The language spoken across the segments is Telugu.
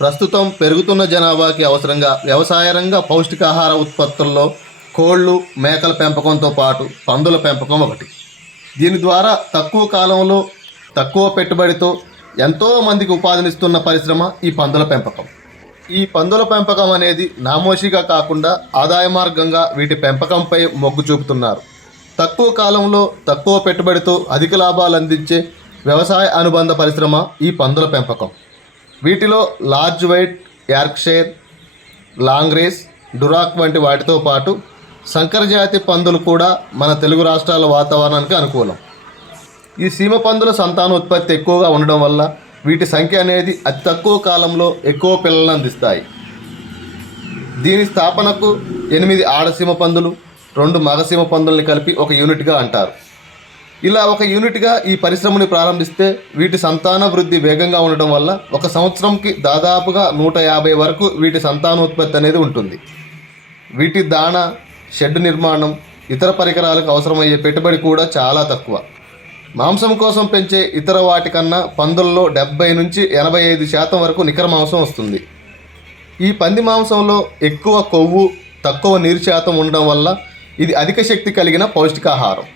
ప్రస్తుతం పెరుగుతున్న జనాభాకి అవసరంగా వ్యవసాయ రంగ పౌష్టికాహార ఉత్పత్తుల్లో కోళ్ళు మేకల పెంపకంతో పాటు పందుల పెంపకం ఒకటి. దీని ద్వారా తక్కువ కాలంలో తక్కువ పెట్టుబడితో ఎంతో మందికి ఉపాధినిస్తున్న పరిశ్రమ ఈ పందుల పెంపకం. ఈ పందుల పెంపకం అనేది నామోషిగా కాకుండా ఆదాయ మార్గంగా వీటి పెంపకంపై మొగ్గు చూపుతున్నారు. తక్కువ కాలంలో తక్కువ పెట్టుబడితో అధిక లాభాలు అందించే వ్యవసాయ అనుబంధ పరిశ్రమ ఈ పందుల పెంపకం. వీటిలో large white, Yorkshire, landrace, Duroc వంటి వాటితో పాటు సంకరజాతి పందులు కూడా మన తెలుగు రాష్ట్రాల వాతావరణానికి అనుకూలం. ఈ సీమ పందుల సంతానోత్పత్తి ఎక్కువగా ఉండడం వల్ల వీటి సంఖ్య అనేది అతి తక్కువ కాలంలో ఎక్కువ పిల్లలను అందిస్తాయి. దీని స్థాపనకు 8 ఆడసీమ పందులు, 2 మగసీమ పందుల్ని కలిపి ఒక యూనిట్గా అంటారు. ఇలా ఒక యూనిట్గా ఈ పరిశ్రమని ప్రారంభిస్తే వీటి సంతాన వృద్ధి వేగంగా ఉండడం వల్ల ఒక సంవత్సరంకి దాదాపుగా 150 వరకు వీటి సంతానోత్పత్తి అనేది ఉంటుంది. వీటి దాణా, షెడ్ నిర్మాణం, ఇతర పరికరాలకు అవసరమయ్యే పెట్టుబడి కూడా చాలా తక్కువ. మాంసం కోసం పెంచే ఇతర వాటికన్నా పందుల్లో 70 నుంచి 85% వరకు నికర మాంసం వస్తుంది. ఈ పంది మాంసంలో ఎక్కువ కొవ్వు, తక్కువ నీరు శాతం ఉండడం వల్ల ఇది అధిక శక్తి కలిగిన పౌష్టికాహారం.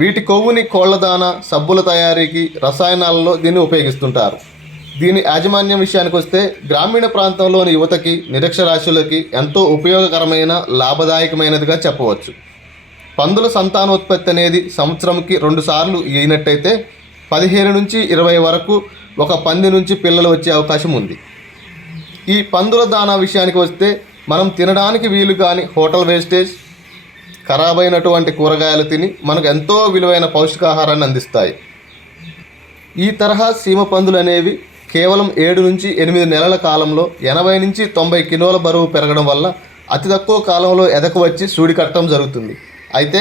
వీటి కొవ్వుని కోళ్ల దాణా, సబ్బుల తయారీకి, రసాయనాలలో దీన్ని ఉపయోగిస్తుంటారు. దీని యాజమాన్యం విషయానికి వస్తే గ్రామీణ ప్రాంతంలోని యువతకి, నిరక్షరాస్యులకి ఎంతో ఉపయోగకరమైన, లాభదాయకమైనదిగా చెప్పవచ్చు. పందుల సంతానోత్పత్తి అనేది సంవత్సరంకి 2 సార్లు అయినట్టయితే 15 నుంచి 20 వరకు ఒక పంది నుంచి పిల్లలు వచ్చే అవకాశం ఉంది. ఈ పందుల దాణా విషయానికి వస్తే మనం తినడానికి వీలు కాని హోటల్ వేస్టేజ్, ఖరాబైనటువంటి కూరగాయలు తిని మనకు ఎంతో విలువైన పౌష్టికాహారాన్ని అందిస్తాయి. ఈ తరహా సీమ పందులు అనేవి కేవలం 7 నుంచి 8 నెలల కాలంలో 80 నుంచి 90 కిలోల బరువు పెరగడం వల్ల అతి తక్కువ కాలంలో ఎదకు వచ్చి సూడి కట్టడం జరుగుతుంది. అయితే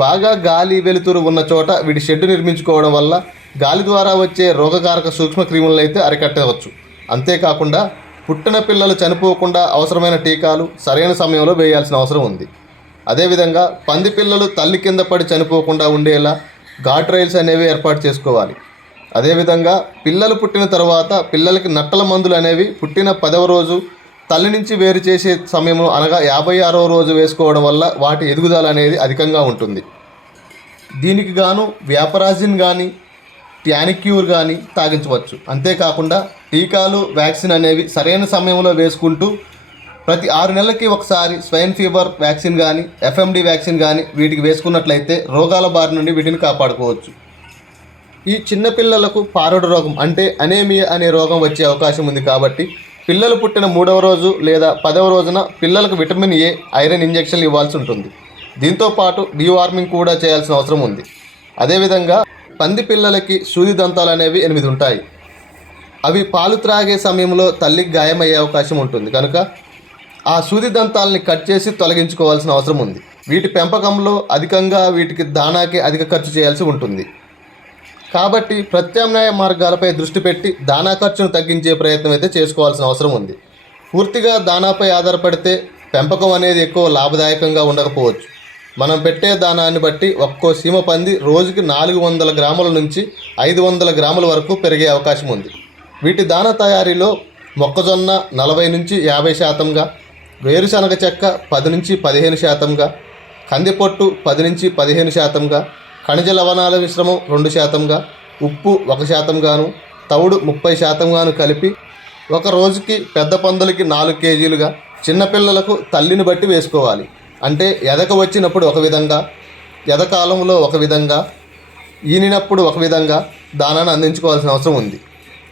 బాగా గాలి, వెలుతురు ఉన్న చోట వీటి షెడ్ నిర్మించుకోవడం వల్ల గాలి ద్వారా వచ్చే రోగకారక సూక్ష్మక్రిములను అయితే అరికట్టవచ్చు. అంతేకాకుండా పుట్టిన పిల్లలు చనిపోకుండా అవసరమైన టీకాలు సరైన సమయంలో వేయాల్సిన అవసరం ఉంది. అదేవిధంగా పంది పిల్లలు తల్లి కింద పడి చనిపోకుండా ఉండేలా గార్డ్ రైల్స్ అనేవి ఏర్పాటు చేసుకోవాలి. అదేవిధంగా పిల్లలు పుట్టిన తర్వాత పిల్లలకి నట్టల మందులు అనేవి పుట్టిన 10వ రోజు తల్లి నుంచి వేరు చేసే సమయంలో అనగా 56వ రోజు వేసుకోవడం వల్ల వాటి ఎదుగుదల అనేది అధికంగా ఉంటుంది. దీనికి గాను వ్యాపరాజిన్ కానీ, ట్యానిక్యూర్ కానీ తాగించవచ్చు. అంతేకాకుండా టీకాలు, వ్యాక్సిన్ అనేవి సరైన సమయంలో వేసుకుంటూ ప్రతి 6 నెలలకి ఒకసారి స్వైన్ ఫీవర్ వ్యాక్సిన్ కానీ, ఎఫ్ఎండి వ్యాక్సిన్ కానీ వీటికి వేసుకున్నట్లయితే రోగాల బారి నుండి వీటిని కాపాడుకోవచ్చు. ఈ చిన్నపిల్లలకు పారుడు రోగం అంటే అనేమియా అనే రోగం వచ్చే అవకాశం ఉంది. కాబట్టి పిల్లలు పుట్టిన 3వ రోజు లేదా 10వ రోజున పిల్లలకు విటమిన్ ఏ, ఐరన్ ఇంజెక్షన్లు ఇవ్వాల్సి ఉంటుంది. దీంతో పాటు డీవార్మింగ్ కూడా చేయాల్సిన అవసరం ఉంది. అదేవిధంగా పంది పిల్లలకి సూది దంతాలు అనేవి 8 ఉంటాయి. అవి పాలు త్రాగే సమయంలో తల్లికి గాయమయ్యే అవకాశం ఉంటుంది. కనుక ఆ సూది దంతాలని కట్ చేసి తొలగించుకోవాల్సిన అవసరం ఉంది. వీటి పెంపకంలో అధికంగా వీటికి దాణాకి అధిక ఖర్చు చేయాల్సి ఉంటుంది. కాబట్టి ప్రత్యామ్నాయ మార్గాలపై దృష్టి పెట్టి దాణా ఖర్చును తగ్గించే ప్రయత్నం అయితే చేసుకోవాల్సిన అవసరం ఉంది. పూర్తిగా దాణాపై ఆధారపడితే పెంపకం అనేది ఎక్కువ లాభదాయకంగా ఉండకపోవచ్చు. మనం పెట్టే దానాన్ని బట్టి ఒక్కో సీమ పంది రోజుకి 400 గ్రాముల నుంచి 500 గ్రాముల వరకు పెరిగే అవకాశం ఉంది. వీటి దాణా తయారీలో మొక్కజొన్న 40 నుంచి 50%గా, వేరుశనగ చెక్క 10 నుంచి 15%గా, కందిపొట్టు 10 నుంచి 15%గా, ఖనిజ లవణాల మిశ్రమం 2%గా, ఉప్పు 1% గాను, తవుడు 30% గాను కలిపి ఒక రోజుకి పెద్ద పందులకి 4 కేజీలుగా, చిన్నపిల్లలకు తల్లిని బట్టి వేసుకోవాలి. అంటే ఎదక వచ్చినప్పుడు ఒక విధంగా, ఎదకాలంలో ఒక విధంగా, ఈనినప్పుడు ఒక విధంగా దానాన్ని అందించుకోవాల్సిన అవసరం ఉంది.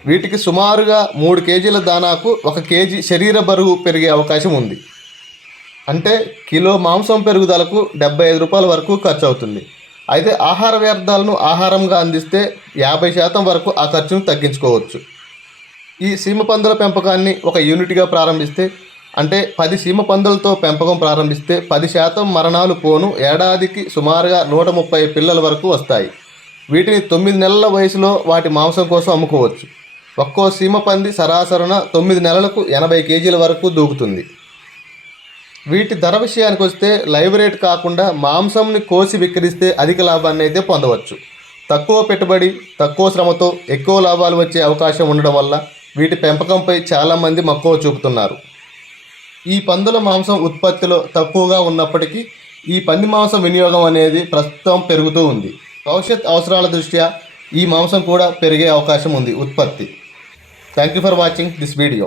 వీటికి సుమారుగా 3 కేజీల దానాకు 1 కేజీ శరీర బరువు పెరిగే అవకాశం ఉంది. అంటే కిలో మాంసం పెరుగుదలకు 75 రూపాయల వరకు ఖర్చు అవుతుంది. అయితే ఆహార వ్యర్థాలను ఆహారంగా అందిస్తే 50% వరకు ఆ ఖర్చును తగ్గించుకోవచ్చు. ఈ సీమ పందుల పెంపకాన్ని ఒక యూనిట్గా ప్రారంభిస్తే, అంటే 10 సీమ పందులతో పెంపకం ప్రారంభిస్తే 10% మరణాలు పోను ఏడాదికి సుమారుగా 130 పిల్లల వరకు వస్తాయి. వీటిని 9 నెలల వయసులో వాటి మాంసం కోసం అమ్ముకోవచ్చు. ఒక్కో సీమ పంది సరాసరిన 9 నెలలకు 80 కేజీల వరకు దూకుతుంది. వీటి ధర విషయానికి వస్తే లైవ్ రేట్ కాకుండా మాంసంని కోసి విక్రయిస్తే అధిక లాభాన్ని అయితే పొందవచ్చు. తక్కువ పెట్టుబడి, తక్కువ శ్రమతో ఎక్కువ లాభాలు వచ్చే అవకాశం ఉండడం వల్ల వీటి పెంపకంపై చాలామంది మక్కువ చూపుతున్నారు. ఈ పందుల మాంసం ఉత్పత్తిలో తక్కువగా ఉన్నప్పటికీ ఈ పంది మాంసం వినియోగం అనేది ప్రస్తుతం పెరుగుతూ ఉంది. భవిష్యత్ అవసరాల దృష్ట్యా ఈ మాంసం కూడా పెరిగే అవకాశం ఉంది ఉత్పత్తి. Thank you for watching this video.